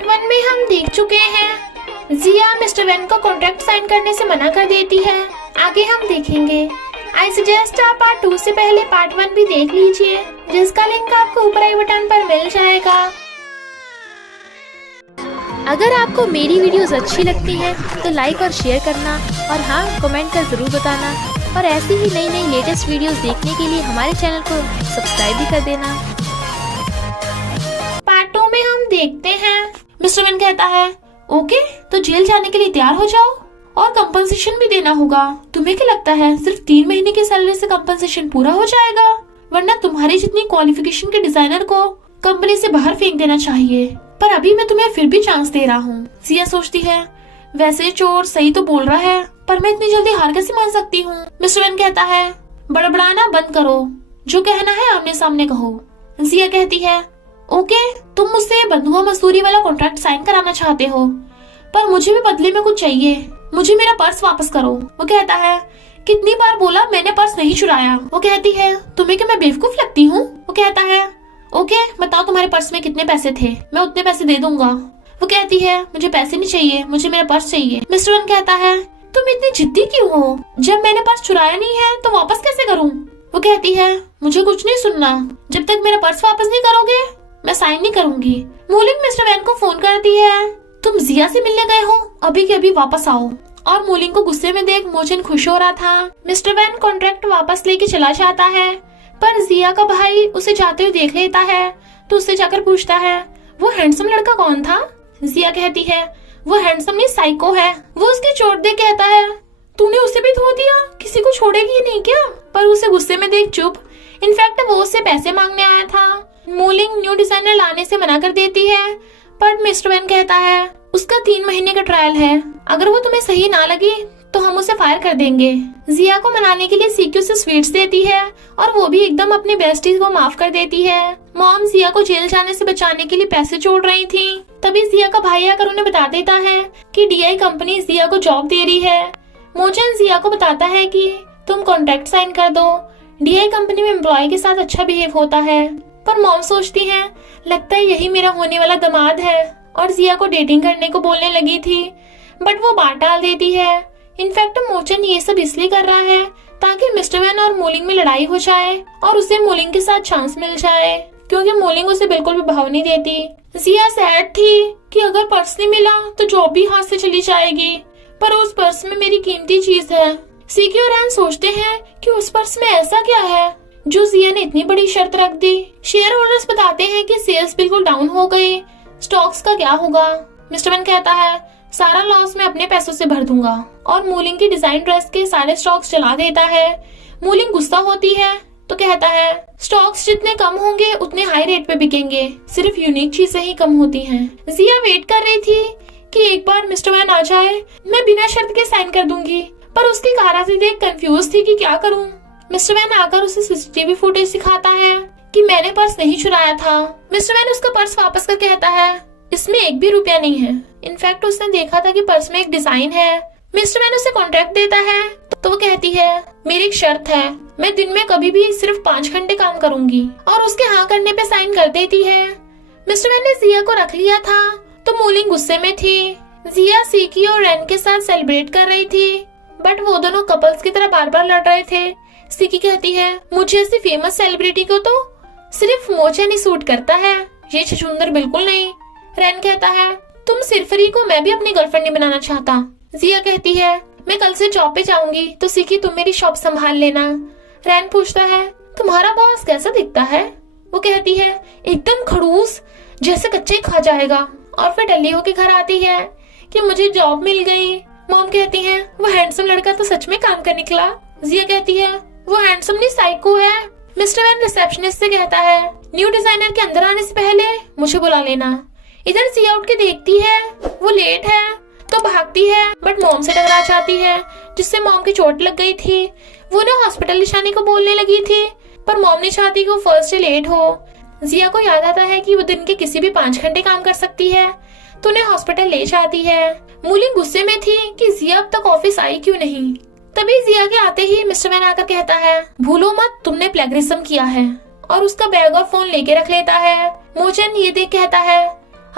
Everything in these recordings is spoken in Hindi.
पार्ट 1 में हम देख चुके हैं जिया मिस्टर वैन को कॉन्ट्रैक्ट साइन करने से मना कर देती है। आगे हम देखेंगे। आई सजेस्ट आप पार्ट 2 से पहले पार्ट 1 भी देख लीजिए, जिसका लिंक आपको ऊपर आई बटन पर मिल जाएगा। अगर आपको मेरी वीडियोस अच्छी लगती है तो लाइक और शेयर करना, और हाँ, कमेंट कर जरूर बताना। और ऐसी ही नई नई लेटेस्ट वीडियोस देखने के लिए हमारे चैनल को सब्सक्राइब भी कर देना। पार्ट 2 में हम देखते हैं मिस्टर वैन कहता है ओके तो जेल जाने के लिए तैयार हो जाओ और कंपनसेशन भी देना होगा। तुम्हें क्या लगता है सिर्फ 3 महीने की सैलरी से कंपनसेशन पूरा हो जाएगा? वरना तुम्हारी जितनी क्वालिफिकेशन के डिजाइनर को कंपनी से बाहर फेंक देना चाहिए। पर अभी मैं तुम्हें फिर भी चांस दे रहा हूँ। जिया सोचती है वैसे चोर सही तो बोल रहा है, पर मैं इतनी जल्दी हार कैसे मान सकती हूँ। मिस्टर वैन कहता है बड़बड़ाना बंद करो, जो कहना है आमने सामने कहो। जिया कहती है ओके तुम मुझसे बंधुआ मजदूरी वाला कॉन्ट्रैक्ट साइन कराना चाहते हो, पर मुझे भी बदले में कुछ चाहिए। मुझे मेरा पर्स वापस करो। वो कहता है कितनी बार बोला मैंने पर्स नहीं चुराया। वो कहती है तुम्हें क्या मैं बेवकूफ लगती हूँ? वो कहता है ओके बताओ तुम्हारे पर्स में कितने पैसे थे, मैं उतने पैसे दे दूंगा। वो कहती है मुझे पैसे नहीं चाहिए, मुझे मेरा पर्स चाहिए। मिस्टर वैन कहता है तुम इतनी जिद्दी क्यों हो? जब मैंने पर्स चुराया नहीं है तो वापस कैसे करूँ? वो कहती है मुझे कुछ नहीं सुनना, जब तक मेरा पर्स वापस नहीं करोगे मैं साइन नहीं करूंगी। मूलिंग मिस्टर वैन को फोन करती है तुम जिया से मिलने गए हो, अभी के अभी वापस आओ। और मूलिंग को गुस्से में देख मोचन खुश हो रहा था। मिस्टर वैन कॉन्ट्रैक्ट वापस लेके चला जाता है, पर जिया का भाई उसे जाते हुए देख लेता है तो उससे जाकर पूछता है वो हैंडसम लड़का कौन था? जिया कहती है वो हैंडसम नहीं साइको है। वो उसकी चोट देख कहता है तूने उसे भी धो दिया, किसी को छोड़ेगी नहीं क्या? पर उसे गुस्से में देख चुप। इनफैक्ट वो उससे पैसे मांगने आया था। मूलिंग न्यू डिजाइनर लाने से मना कर देती है, पर मिस्टर वैन कहता है उसका 3 महीने का ट्रायल है, अगर वो तुम्हें सही ना लगी तो हम उसे फायर कर देंगे। जिया को मनाने के लिए सीक्यू से स्वीट्स देती है और वो भी एकदम अपनी बेस्टी को माफ कर देती है। मॉम जिया को जेल जाने से बचाने के लिए पैसे जोड़ रही थी। तभी जिया का भाई आकर उन्हें बता देता है कि डीआई कंपनी जिया को जॉब दे रही है। मोचन जिया को बताता है कि तुम कॉन्ट्रैक्ट साइन कर दो, डीआई कंपनी में एम्प्लॉय के साथ अच्छा बिहेव होता है। पर मॉम सोचती है लगता है यही मेरा होने वाला दामाद है, और जिया को डेटिंग करने को बोलने लगी थी, बट वो बात टाल देती है। इनफैक्ट मोचन ये सब इसलिए कर रहा है ताकि मिस्टर वैन और मूलिंग में लड़ाई हो जाए और उसे मूलिंग के साथ चांस मिल जाए, क्योंकि मूलिंग उसे बिल्कुल भी भाव नहीं देती। जिया सैड थी कि अगर पर्स नहीं मिला तो जॉब भी हाथ से चली जाएगी, पर उस पर्स में मेरी कीमती चीज है। सीकी और रैन सोचते हैं कि उस पर्स में ऐसा क्या है जो जिया ने इतनी बड़ी शर्त रख दी। शेयर होल्डर्स बताते हैं कि सेल्स बिल्कुल डाउन हो गई, स्टॉक्स का क्या होगा? मिस्टर वैन कहता है सारा लॉस मैं अपने पैसों से भर दूंगा, और मूलिंग की डिजाइन ड्रेस के सारे स्टॉक्स चला देता है। मूलिंग गुस्सा होती है तो कहता है स्टॉक्स जितने कम होंगे उतने हाई रेट पे बिकेंगे, सिर्फ यूनिक चीजें ही कम होती हैं। जिया वेट कर रही थी कि एक बार मिस्टर वैन आ जाए, मैं बिना शर्त के साइन कर दूंगी, पर उसकी काराजी देख कंफ्यूज थी कि क्या करूं। मिस्टर वैन आकर उसे सीसीटीवी फुटेज दिखाता है कि मैंने पर्स नहीं चुराया था। मिस्टर वैन उसका पर्स वापस कर कहता है इसमें 1 भी रुपया नहीं है। इनफैक्ट उसने देखा था कि पर्स में एक डिजाइन है। मिस्टर वैन उसे कॉन्ट्रैक्ट देता है तो वो कहती है मेरी एक शर्त है, मैं दिन में कभी भी सिर्फ 5 घंटे काम करूंगी, और उसके हाँ करने पे साइन कर देती है। मिस्टर वैन ने जिया को रख लिया था तो मूलिंग गुस्से में थी। जिया सीकी और रैन के साथ सेलिब्रेट कर रही थी, बट वो दोनों कपल्स की तरह बार बार लड़ रहे थे। सीकी कहती है मुझे ऐसी फेमस सेलिब्रिटी को तो सिर्फ मोचन ही सूट करता है, ये छछूंदर बिल्कुल नहीं। रैन कहता है तुम सिरफरी को मैं भी अपनी गर्लफ्रेंड नहीं बनाना चाहता। जिया कहती है मैं कल से जॉब पे जाऊंगी तो सीकी तुम मेरी शॉप संभाल लेना। रैन पूछता है तुम्हारा बॉस कैसा दिखता है? वो कहती है एकदम खड़ूस, जैसे कच्चे ही खा जाएगा। और फिर डल्ली होके घर आती है कि मुझे जॉब मिल गई। मॉम कहती है वो हैंडसम लड़का तो सच में काम कर निकला। जिया कहती है वो हैंडसम नहीं साइको है। मिस्टर वैन रिसेप्शनिस्ट से कहता है न्यू डिजाइनर के अंदर आने से पहले मुझे बुला लेना। इधर जिया उठ के देखती है वो लेट है तो भागती है, बट मॉम से टकरा जाती है जिससे मॉम की चोट लग गई थी। वो ना हॉस्पिटल ले जाने को बोलने लगी थी, पर मॉम नहीं चाहती कि वो फर्स्ट डे लेट हो। जिया को याद आता है कि वो दिन के किसी भी 5 घंटे काम कर सकती है, तो उन्हें हॉस्पिटल ले जाती है। मूलिंग गुस्से में थी कि जिया अब तक ऑफिस आई क्यों नहीं। तभी जिया के आते ही मिस्टर वैन आकर कहता है भूलो मत तुमने प्लेगरिज्म किया है, और उसका बैग और फोन लेके रख लेता है। मोचन ये देख कहता है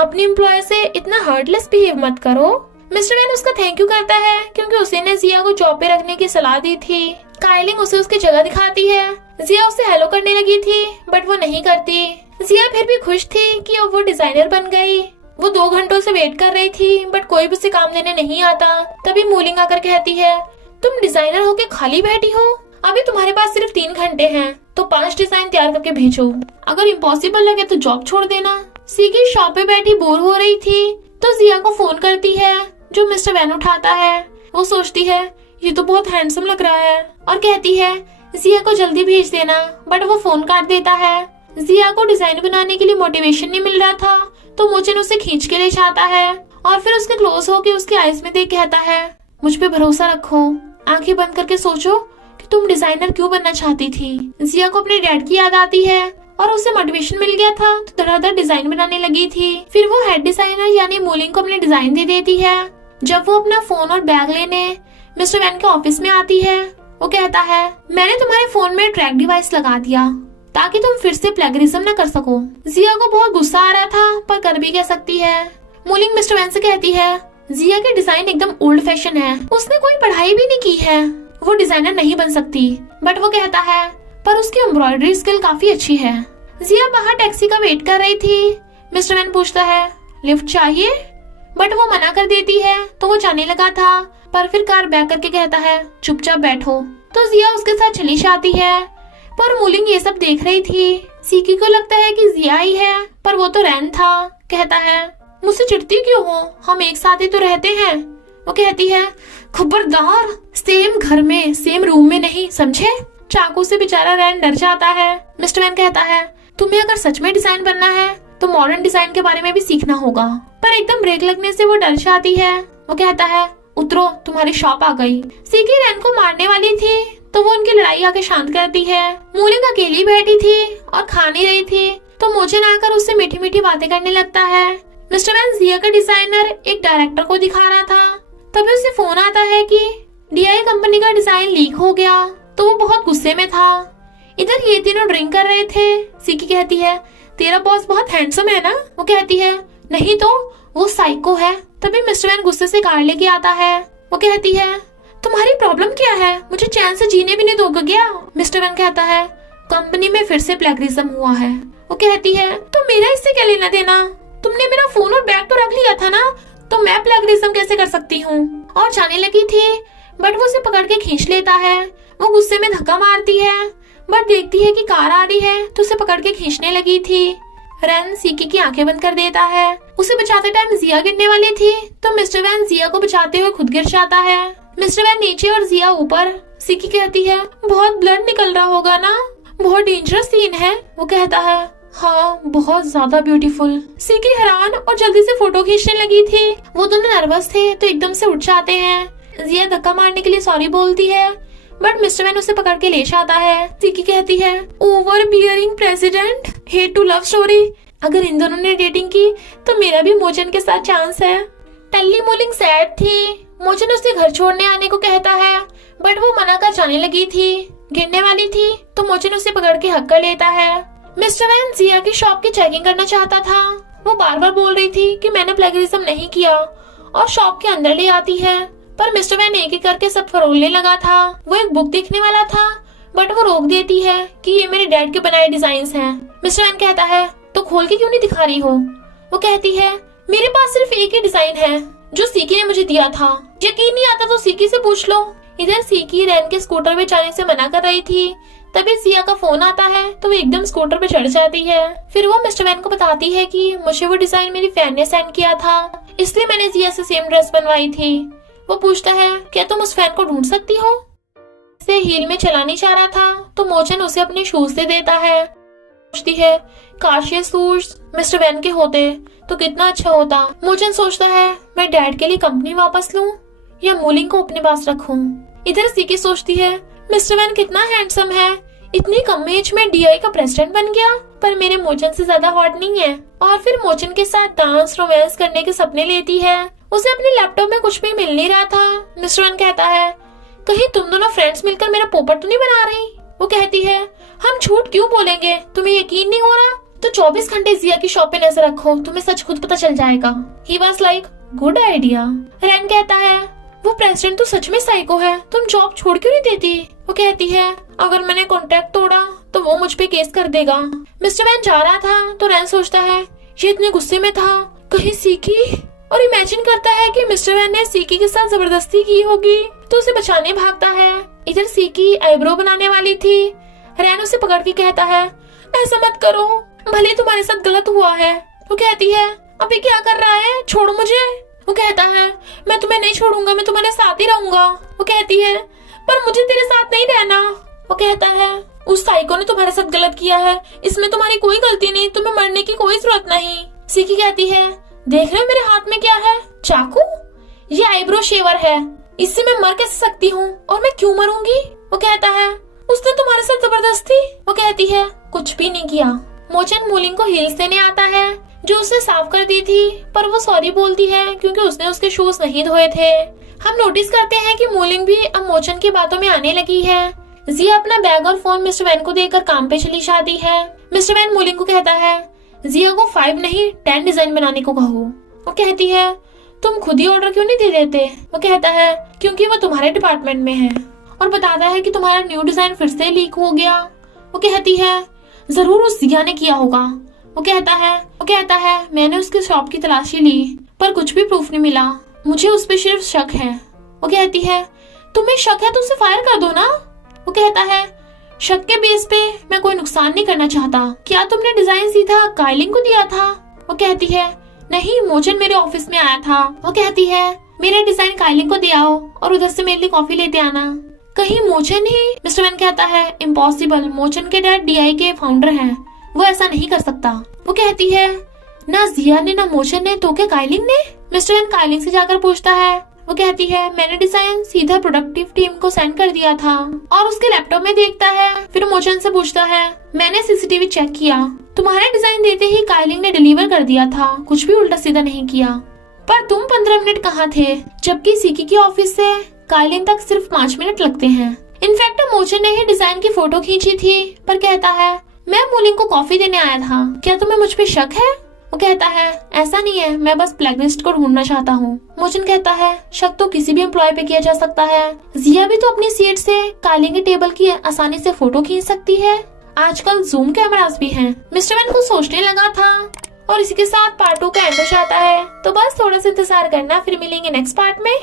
अपनी एम्प्लॉय से इतना हार्टलेस बिहेव मत करो। मिस्टर वैन उसका थैंक यू करता है क्योंकि उसी ने जिया को जॉब पे रखने की सलाह दी थी। काइलिंग उसे उसकी जगह दिखाती है। जिया उसे हेलो करने लगी थी बट वो नहीं करती। जिया फिर भी खुश थी कि अब वो डिजाइनर बन गई। वो 2 घंटों से वेट कर रही थी बट कोई भी उसे काम देने नहीं आता। तभी मूलिंग आकर कहती है, तुम डिजाइनर होके खाली बैठी हो, अभी तुम्हारे पास सिर्फ 3 घंटे हैं, तो 5 डिजाइन तैयार करके भेजो। अगर इम्पॉसिबल लगे तो जॉब छोड़ देना। सीकी शॉप पे बैठी बोर हो रही थी तो जिया को फोन करती है जो मिस्टर वैन उठाता है। वो सोचती है ये तो बहुत हैंडसम लग रहा है और कहती है जिया को जल्दी भेज देना, बट वो फोन काट देता है। जिया को डिजाइन बनाने के लिए मोटिवेशन नहीं मिल रहा था तो मोचन उसे खींच के ले जाता है और फिर उसके क्लोज होके उसके आईज में देख कहता है, मुझ पे भरोसा रखो, आंखें बंद करके सोचो कि तुम डिजाइनर क्यों बनना चाहती थी। जिया को अपने डैड की याद आती है और उसे मोटिवेशन मिल गया था तो धड़ाधड़ डिजाइन बनाने लगी थी। फिर वो हेड डिजाइनर यानी मूलिंग को अपने डिजाइन दे देती है। जब वो अपना फोन और बैग लेने मिस्टर वैन के ऑफिस में आती है, वो कहता है, मैंने तुम्हारे फोन में ट्रैक डिवाइस लगा दिया ताकि तुम फिर से प्लेगरिज्म न कर सको। जिया को बहुत गुस्सा आ रहा था पर कर भी क्या सकती है। मूलिंग मिस्टर वैन से कहती है, जिया के डिजाइन एकदम ओल्ड फैशन है, उसने कोई पढ़ाई भी नहीं की है, वो डिजाइनर नहीं बन सकती। बट वो कहता है, पर उसकी एम्ब्रॉयडरी स्किल काफी अच्छी है। जिया बाहर टैक्सी का वेट कर रही थी। मिस्टर वैन पूछता है, लिफ्ट चाहिए, बट वो मना कर देती है तो वो जाने लगा था पर फिर कार बैक करके कहता है, चुपचाप बैठो। तो जिया उसके साथ चली जाती है पर मूलिंग ये सब देख रही थी। सीकी को लगता है कि जिया ही है पर वो तो रैन था। कहता है, मुझसे चिढ़ती क्यों हो, हम एक साथ ही तो रहते हैं। वो कहती है, खबरदार, सेम घर में सेम रूम में नहीं, समझे। चाकू से बेचारा रैन डर जाता है। मिस्टर वैन कहता है, तुम्हें अगर सच में डिजाइन बनना है तो मॉडर्न डिजाइन के बारे में भी सीखना होगा। पर एकदम ब्रेक लगने से वो डर जाती है। वो कहता है, उतरो, तुम्हारी शॉप आ गई। सीकी रैन को मारने वाली थी तो वो उनकी लड़ाई आके शांत करती है। मूलिंग अकेली बैठी थी और खा नहीं रही थी तो मोचन आकर उससे मीठी मीठी बातें करने लगता है। मिस्टर वैन जिया का डिजाइनर एक डायरेक्टर को दिखा रहा था। तभी उसे फोन आता है कि DI कंपनी का डिजाइन लीक हो गया तो वो बहुत गुस्से में था। इधर ये तीनों ड्रिंक कर रहे थे। सीकी कहती है, तेरा बॉस बहुत हैंडसम है ना। वो कहती है, नहीं तो वो साइको है। तभी मिस्टर वैन गुस्से से कार लेके आता है। वो कहती है, तुम्हारी प्रॉब्लम क्या है, मुझे चैन से जीने भी नहीं दोगे क्या। मिस्टर वैन कहता है, कंपनी में फिर से प्लेगरिज्म हुआ है। वो कहती है, तो मेरा इससे क्या लेना देना, तुमने मेरा फोन और बैग तो रख लिया था ना, तो मैं प्लेगरिज्म कैसे कर सकती हूँ। और जाने लगी थी बट वो उसे पकड़ के खींच लेता है। वो गुस्से में धक्का मारती है बट देखती है कि कार आ रही है तो उसे पकड़ के खींचने लगी थी। रैन सीकी की आंखें बंद कर देता है। उसे बचाते टाइम जिया गिरने वाली थी तो मिस्टर वैन जिया को बचाते हुए खुद गिर जाता है। मिस्टर वैन नीचे और जिया ऊपर। सीकी कहती है, बहुत ब्लड निकल रहा होगा ना, बहुत डेंजरस सीन है। वो कहता है, हाँ, बहुत ज्यादा ब्यूटीफुल। सीकी हैरान और जल्दी से फोटो खींचने लगी थी। वो दोनों नर्वस थे तो एकदम से उठ जाते हैं। जिया धक्का मारने के लिए सॉरी बोलती है बट मिस्टर वैन उसे पकड़ के ले जाता है। सीकी कहती है, overbearing president, hate to love story. अगर इन दोनों ने डेटिंग की तो मेरा भी मोचन के साथ चांस है। टल्ली मूलिंग सैड थी। मोचन उसे घर छोड़ने आने को कहता है बट वो मना कर जाने लगी थी। गिरने वाली थी तो मोचन उसे पकड़ के हक कर लेता है। मिस्टर वैन जिया की शॉप की चेकिंग करना चाहता था। वो बार बार बोल रही थी कि मैंने प्लेगरिज्म नहीं किया और शॉप के अंदर ले आती है पर मिस्टर वैन एक एक करके सब फरोलने लगा था। वो एक बुक देखने वाला था बट वो रोक देती है कि ये मेरे डैड के बनाए डिजाइन्स हैं। मिस्टर वैन कहता है, तो खोल के क्यों नहीं दिखा रही हो। वो कहती है, मेरे पास सिर्फ एक ही डिजाइन है जो सीकी ने मुझे दिया था, यकीन नहीं आता तो सीकी से पूछ लो। इधर सीकी रैन के स्कूटर पे जाने से मना कर रही थी। तभी जिया का फोन आता है तो वो एकदम स्कूटर पे चढ़ जाती है। फिर वो मिस्टर वैन को बताती है कि मुझे वो डिजाइन मेरी फैन ने सेंड किया था, इसलिए मैंने जिया से सेम ड्रेस बनवाई थी। वो पूछता है, क्या तुम उस फैन को ढूंढ सकती हो। से हील में चला नहीं चाह रहा था तो मोचन उसे अपने शूज दे देता है। सोचती है, काश ये शूज मिस्टर वैन के होते तो कितना अच्छा होता। मोचन सोचता है, मैं डैड के लिए कंपनी वापस लूं या मूलिंग को अपने पास रखूं। इधर सीकी सोचती है, मिस्टर वैन कितना हैंडसम है, इतनी कम एज में DI का प्रेसिडेंट बन गया, पर मेरे मोचन से ज्यादा हॉट नहीं है। और फिर मोचन के साथ डांस रोमांस करने के सपने लेती है। उसे अपने लैपटॉप में कुछ भी मिल नहीं रहा था। मिस्टर वैन कहता है, कहीं तुम दोनों फ्रेंड्स मिलकर मेरा पोपट तो नहीं बना रही। वो कहती है, हम झूठ क्यों बोलेंगे, तुम्हें यकीन नहीं हो रहा, तो 24 घंटे जिया की शॉप पे नजर रखो, तुम्हें सच खुद पता चल जाएगा। He was like good idea. रैन कहता है वो प्रेसिडेंट तो सच में साइको है, तुम जॉब छोड़ क्यों नहीं देती? वो कहती है अगर मैंने कॉन्ट्रैक्ट तोड़ा तो वो मुझ पे केस कर देगा। मिस्टर वैन जा रहा था तो रैन सोचता है ये इतने गुस्से में था, कहीं सीकी, और इमेजिन करता है कि मिस्टर वैन ने सीकी के साथ जबरदस्ती की होगी तो उसे बचाने भागता है। इधर सीकी आईब्रो बनाने वाली थी। रैन उसे पकड़ के कहता है ऐसा मत करो, भले तुम्हारे साथ गलत हुआ है। वो कहती है अभी क्या कर रहा है, छोड़ो मुझे। वो कहता है मैं तुम्हें नहीं छोड़ूंगा, मैं तुम्हारे साथ ही रहूंगा। वो कहती है पर मुझे तेरे साथ नहीं रहना। वो कहता है उस साइको ने तुम्हारे साथ गलत किया है, इसमें तुम्हारी कोई गलती नहीं, तुम्हें मरने की कोई जरूरत नहीं। सीकी कहती है देख रहे हो मेरे हाथ में क्या है, चाकू? ये आईब्रो शेवर है, इससे मैं मर कैसे सकती हूँ, और मैं क्यों मरूंगी? वो कहता है उसने तुम्हारे साथ जबरदस्ती। वो कहती है कुछ भी नहीं किया। मोचन मूलिंग को हील्स देने आता है जो उसे साफ कर दी थी, पर वो सॉरी बोलती है क्योंकि उसने उसके शूज नहीं धोए थे। हम नोटिस करते हैं कि मूलिंग भी अब मोचन की बातों में आने लगी है। जिया अपना बैग और फोन मिस्टर वैन को देकर काम पे चली जाती है। मिस्टर वैन मूलिंग को कहता है जिया को 5 नहीं 10 डिजाइन बनाने को कहो। वो कहती है तुम खुद ही ऑर्डर क्यों नहीं दे देते? वो कहता है क्योंकि वो तुम्हारे डिपार्टमेंट में है, और बताता है कि तुम्हारा न्यू डिजाइन फिर से लीक हो गया। वो कहती है जरूर उस जिया ने किया होगा। वो कहता है मैंने उसकी शॉप की तलाशी ली पर कुछ भी प्रूफ नहीं मिला, मुझे उस पे सिर्फ शक है। वो कहती है तुम्हें शक है तो उसे फायर कर दो ना। वो कहता है शक के बेस पे मैं कोई नुकसान नहीं करना चाहता। क्या तुमने डिजाइन सीधा काइलिंग को दिया था? वो कहती है नहीं, मोचन मेरे ऑफिस में आया था। वो कहती है मेरा डिजाइन काइलिंग को दे आओ और उधर से मेरे लिए कॉफी लेते आना। कहीं मोचन ही? मिस्टर वैन कहता है इम्पॉसिबल, मोचन के डैड DI के फाउंडर हैं, वो ऐसा नहीं कर सकता। वो कहती है ना जिया ने ना मोचन ने तो क्या काइलिंग ने? मिस्टर वैन काइलिंग से जाकर पूछता है। वो कहती है मैंने डिजाइन सीधा प्रोडक्टिव टीम को सेंड कर दिया था, और उसके लैपटॉप में देखता है। फिर मोचन से पूछता है मैंने CCTV चेक किया, तुम्हारे डिजाइन देते ही काइलिंग ने डिलीवर कर दिया था, कुछ भी उल्टा सीधा नहीं किया। पर तुम 15 मिनट कहाँ थे, जबकि सीकी की ऑफिस से काइलिंग तक सिर्फ 5 मिनट लगते हैं। इनफैक्ट मोचन ने ही डिजाइन की फोटो खींची थी। पर कहता है मैं मूलिंग को कॉफी देने आया था, क्या तुम्हें मुझ पे शक है? वो कहता है ऐसा नहीं है, मैं बस प्लेगरिस्ट को ढूंढना चाहता हूँ। मोचन कहता है शक तो किसी भी एम्प्लॉय पे किया जा सकता है, जिया भी तो अपनी सीट से काइलिंग के टेबल की आसानी से फोटो खींच सकती है, आजकल जूम कैमरास भी हैं। मिस्टर वैन को सोचने लगा था, और इसी के साथ पार्ट 2 का एंड हो जाता है। तो बस थोड़ा सा इंतजार करना, फिर मिलेंगे नेक्स्ट पार्ट में।